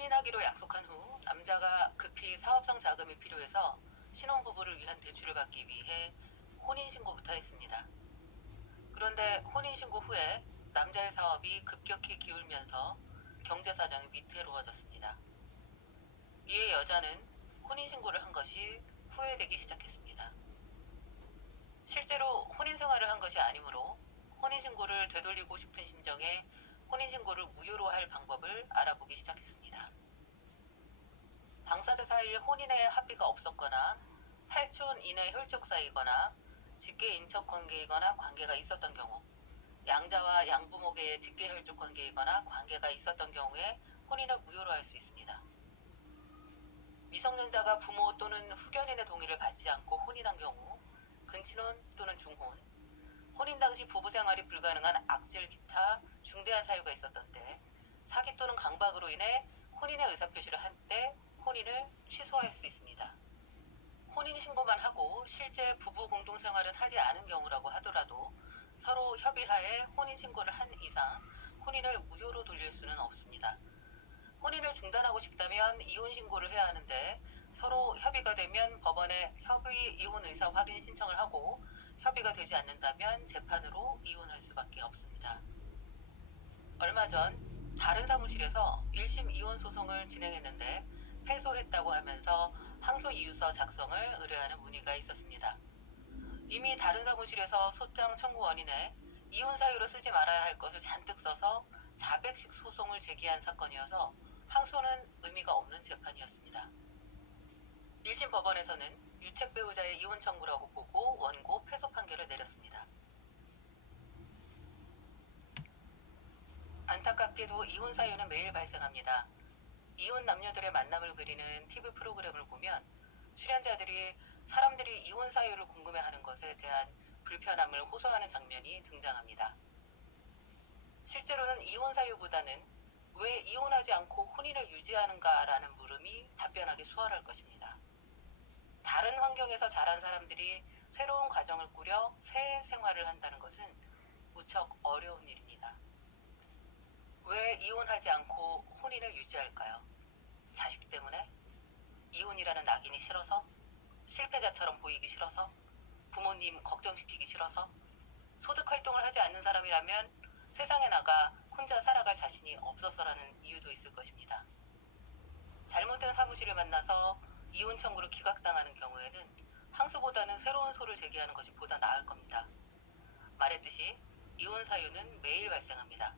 혼인하기로 약속한 후 남자가 급히 사업상 자금이 필요해서 신혼부부를 위한 대출을 받기 위해 혼인신고부터 했습니다. 그런데 혼인신고 후에 남자의 사업이 급격히 기울면서 경제사정이 위태로워졌습니다. 이에 여자는 혼인신고를 한 것이 후회되기 시작했습니다. 실제로 혼인생활을 한 것이 아니므로 혼인신고를 되돌리고 싶은 심정에 혼인신고를 무효로 할 방법을 알아보기 시작했습니다. 당사자 사이에 혼인의 합의가 없었거나 8촌 이내 혈족 사이거나 직계 인척 관계이거나 관계가 있었던 경우, 양자와 양부모계의 직계 혈족 관계이거나 관계가 있었던 경우에 혼인을 무효로 할 수 있습니다. 미성년자가 부모 또는 후견인의 동의를 받지 않고 혼인한 경우, 근친혼 또는 중혼, 혼인 당시 부부 생활이 불가능한 악질 기타 중대한 사유가 있었던 때, 사기 또는 강박으로 인해 혼인의 의사표시를 한 때 혼인을 취소할 수 있습니다. 혼인 신고만 하고 실제 부부 공동 생활은 하지 않은 경우라고 하더라도 서로 협의하에 혼인 신고를 한 이상 혼인을 무효로 돌릴 수는 없습니다. 혼인을 중단하고 싶다면 이혼 신고를 해야 하는데 서로 협의가 되면 법원에 협의 이혼 의사 확인 신청을 하고 협의가 되지 않는다면 재판으로 이혼할 수밖에 없습니다. 얼마 전 다른 사무실에서 1심 이혼 소송을 진행했는데 패소했다고 하면서 항소 이유서 작성을 의뢰하는 문의가 있었습니다. 이미 다른 사무실에서 소장 청구 원인에 이혼 사유로 쓰지 말아야 할 것을 잔뜩 써서 자백식 소송을 제기한 사건이어서 항소는 의미가 없는 재판이었습니다. 1심 법원에서는 유책 배우자의 이혼 청구라고 보고 원고 패소 판결을 내렸습니다. 안타깝게도 이혼 사유는 매일 발생합니다. 이혼 남녀들의 만남을 그리는 TV 프로그램을 보면 출연자들이 사람들이 이혼 사유를 궁금해하는 것에 대한 불편함을 호소하는 장면이 등장합니다. 실제로는 이혼 사유보다는 왜 이혼하지 않고 혼인을 유지하는가라는 물음이 답변하기 수월할 것입니다. 다른 환경에서 자란 사람들이 새로운 가정을 꾸려 새 생활을 한다는 것은 무척 어려운 일입니다. 왜 이혼하지 않고 혼인을 유지할까요? 자식 때문에? 이혼이라는 낙인이 싫어서? 실패자처럼 보이기 싫어서? 부모님 걱정시키기 싫어서? 소득 활동을 하지 않는 사람이라면 세상에 나가 혼자 살아갈 자신이 없어서라는 이유도 있을 것입니다. 잘못된 사무실을 만나서 이혼 청구를 기각당하는 경우에는 항소보다는 새로운 소를 제기하는 것이 보다 나을 겁니다. 말했듯이 이혼 사유는 매일 발생합니다.